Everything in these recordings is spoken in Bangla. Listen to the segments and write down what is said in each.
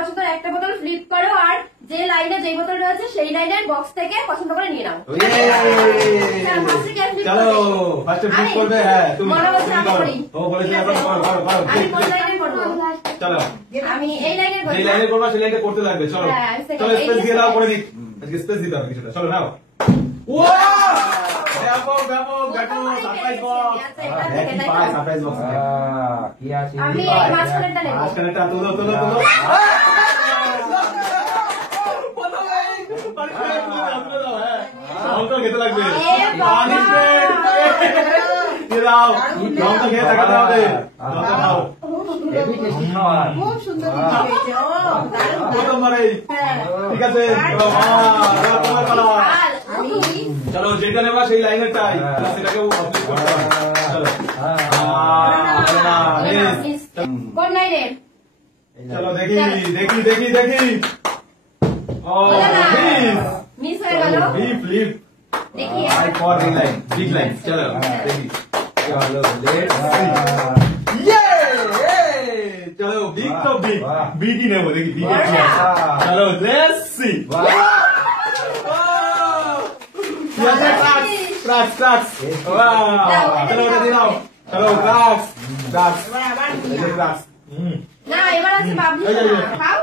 পছন্দ একটা বোতল ফ্লিপ করো আর যে লাইনে যে বোতল রয়েছে সেই লাইনের বক্স থেকে পছন্দ করে নিয়ে নাও। চলো ফার্স্টে ফ্লিপ করবে। হ্যাঁ তুমি ও বলেছে এখন করো করো করো। আমি কোন লাইনে করব? চলো আমি এই লাইনে করব। যে লাইনে করবা সেই লাইনটা করতে লাগবে। চলো চলো স্পেস দিয়ে দাও করে দিই। আজকে স্পেস দিতে হবে কিছুটা। চলো নাও। ওয়া ব্যাপক ব্যাপক দেখো সারপ্রাইজ বক্স। কি পায় সারপ্রাইজ বক্স কি আছে? আমি এই মাঝখানেরটা নেব। মাঝখানেরটা তোলো তোলো তোলো। তো খেতে লাগবে খেয়ে দেখাতে হবে। খুব সুন্দর হয়েছে। ঠিক আছে চলো যেটা নেবা সেই লাইনেরটাই সেটাকেও কমপ্লিট করতে হবে। চলো কোন লাইনের? চলো দেখি দেখি দেখি দেখি। ও মিস হয়ে গেল। ফ্লিপ ফ্লিপ দেখি I for ring line big line. চলো দেখি চলো লেটস সি ये चलो बिग तो बिग बिग ही नहीं वो देखिए बिग चलो लेट्स सी क्रैक्स क्रैक्स वाह चलो उधर दिखाओ चलो क्रैक्स क्रैक्स क्रैक्स না এবার আছে বাবলু খাও।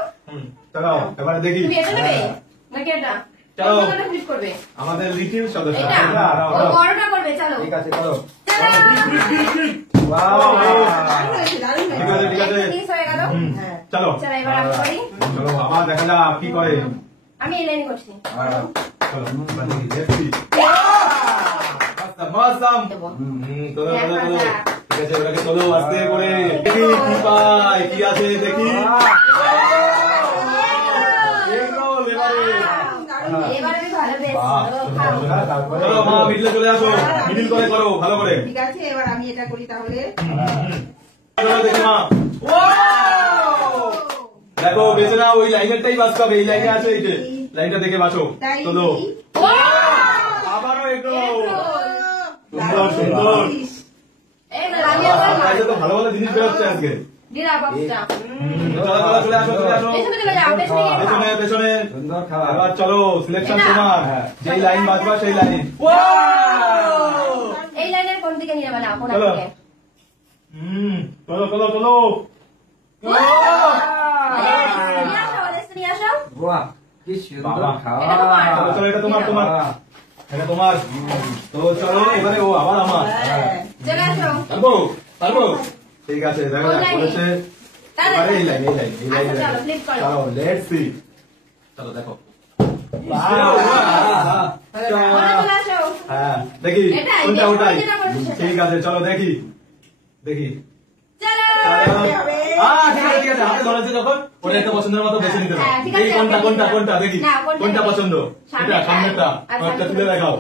চলো এবারে দেখি তুমি এটা নেবে নাকি এটা? চলো কোনটা ফ্লিপ করবে? আমাদের লিটিল সদস্য এটা ও বড়টা করবে। চলো ঠিক আছে চলো ঠিক আছে মিস হয়ে গেল। চলো চলো এবার আমি করি। চলো আবার দেখা যাক কি করে। আমি এই লাইনে করছি। চলো দেখি মাসাম চলো চলো চলো ঠিক আছে ওটাকে চলো আস্তে করে দেখি কি পাই কি আছে দেখি। এবারে আমি ভালো বেশ চলো মা মিডলে চলে আসো মিডিল করে করো ভালো করে। ঠিক আছে এবার আমি এটা করি তাহলে। দেখি মা দেখো বেঁচে না ওই লাইনেরটাই বাঁচতে হবে। এই লাইনে আছে এই যে লাইনটা দেখে বাঁচো। চলো আবারও এগো সুন্দর সুন্দর তো ভালো ভালো জিনিস বেরোচ্ছে আজকে। চলে আসো চলে আসো পেছনে পেছনে এবার চলো সিলেকশন তোমার যেই লাইন বাঁচবা সেই লাইন। এই লাইনের কোন দিকে নিয়ে যাবে? না কোন চলো দিকে? চলো চলো চলো নিয়ে আসো। বাহ কি সুন্দর খাওয়া। চলো চলো এটা তোমার তোমার এটা তোমার। তো চলো এবারে ও আবার আমার। চলে আসো। পারবো পারবো ঠিক আছে দেখা যাক বলেছে এবারে এই লাইন এই লাইন এই লাইন। চলো ফ্লিপ করো। চলো লেটস সি চলো দেখো চলে আসো। হ্যাঁ দেখি কোনটা ওটাই ঠিক আছে চলো দেখি দেখি চলো ঠিক আছে ঠিক আছে হাতে ধরেছে যখন ওটা একটা পছন্দের মতো বেছে নিতে হবে। এই কোনটা কোনটা কোনটা দেখি কোনটা পছন্দ এটা সামনেরটা একটা তুলে দেখাও।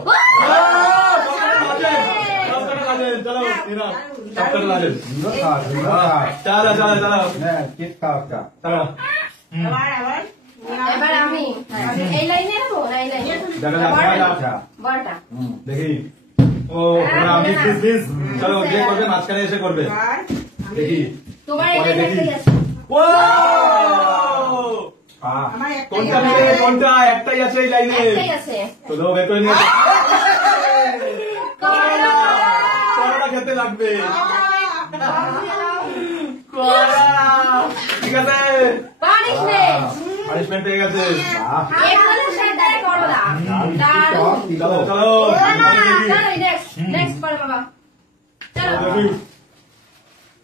চলো এরা সবটা লাগেন চলো চলো চলো কেক খাওয়া চলো এবার আমি এই লাইনে নেবো না এই লাইনে? দেখা যাক দেখা যাক বড়টা দেখি ও মিস মিস মিস চলো যে করবে মাঝখানে এসে করবে দেখি তোমার এই লাইনে আছে। কোনটা নেবে কোনটা একটাই আছে এই লাইনে একটাই আছে। চলো বের করে নিয়ে কড়াটা খেতে লাগবে। ঠিক আছে পানিশমেন্ট পেয়ে গেছে। চলো চলো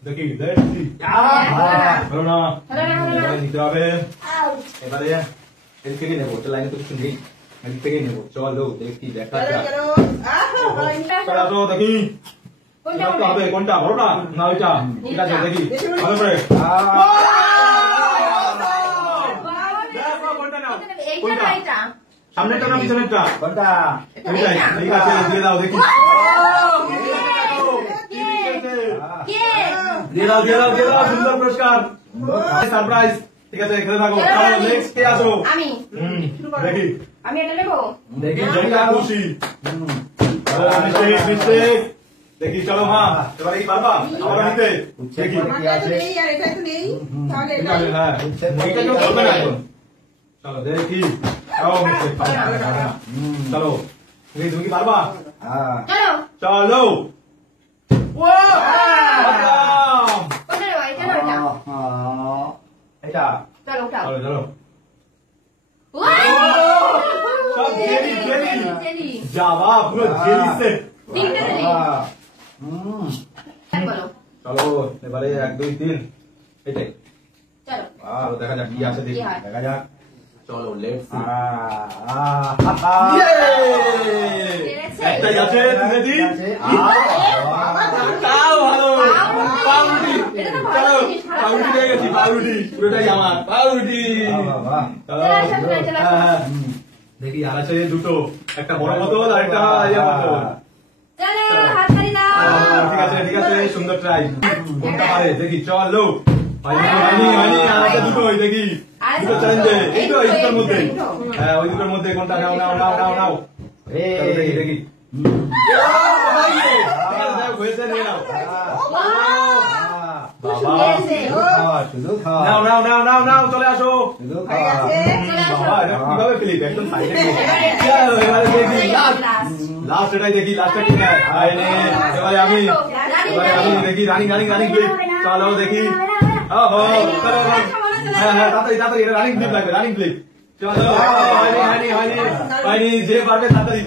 দেখি দেখি ভালো না নিতে হবে এবারে এদিক থেকে নেবো তো লাইনে তো কিছু নেই এদিক থেকে নেবো চলো দেখি দেখা যাক চলো দেখি কোনটা হবে কোনটা বড়টা না ওইটা ঠিক আছে দেখি ভালো করে কোনটা সামনেরটা না পিছনেরটা কোনটা ওইটাই ঠিক আছে দিয়ে দাও দেখি দিয়ে দাও দিয়ে দাও দিয়ে দাও সুন্দর পুরস্কার সারপ্রাইজ ঠিক আছে এখানে থাকো নেক্সট কে আসো আমি দেখি আমি এটা নেবো দেখি যেটা খুশি মিস্টেক মিস্টেক দেখি চলো মা এবারে কি পারবা আবার নিতে দেখি আমারটা তো নেই আর এটা তো নেই তাহলে এটা তাহলে হ্যাঁ এইটা কেউ করবে না এখন চলো দেখি আও মিশে চলো তুমি কি পারবা हाँ চলো চলো ওয়া কোনটা নেবো এটা না ওটা हाँ এটা চলো ওটা চলো চলো সব জেলি জেলি জেলি যাবা পুরো জেলি সেট তিনটে জেলি हाँ বলো চলো এবারে 1 2 3 এটাই চলো চলো দেখা যাক কি আছে দেখি কি হয়? দেখা যাক চলো লেটস সি একটাই আছে তুলে দি তাও ভালো পাউরুটি এটা তো ভালো চলো জিনিস, ভালো পাউরুটি দিয়ে গেছি পাউরুটি পুরোটাই আমার পাউরুটি চলো চলে আসো, চলে আসো। হ্যাঁ, দেখি আর আছে দুটো একটা বড় বোতল আর একটা ইয়ে বোতল চলো হাত তালি দাও ঠিক আছে সুন্দর ট্রাই কোনটা পারে দেখি চলো হয়নি আর আছে দুটোই দেখি দুটো চ্যালেঞ্জে এই তো এই দুটোর মধ্যে হ্যাঁ ওই দুটোর মধ্যে কোনটা নাও নাও নাও নাও নাও চলো দেখি দেখি হয়েছে নিয়ে নাও বাবা শুধু খা নাও নাও নাও নাও নাও চলে আসো শুধু হয়ে খা গেছে বাবা এটা কিভাবে ফেলি একদম সাইডে এবারে দেখি লাস্ট এটাই দেখি লাস্টটা কি নেয় আইনে এবারে আমি দেখি রানিং ক্লিপ চলো দেখি ওহো চলো হ্যাঁ তাড়াতাড়ি এটা রানিং ক্লিপ লাগবে রানিং ক্লিপ চলো হয়নি যে পারবে তাড়াতাড়ি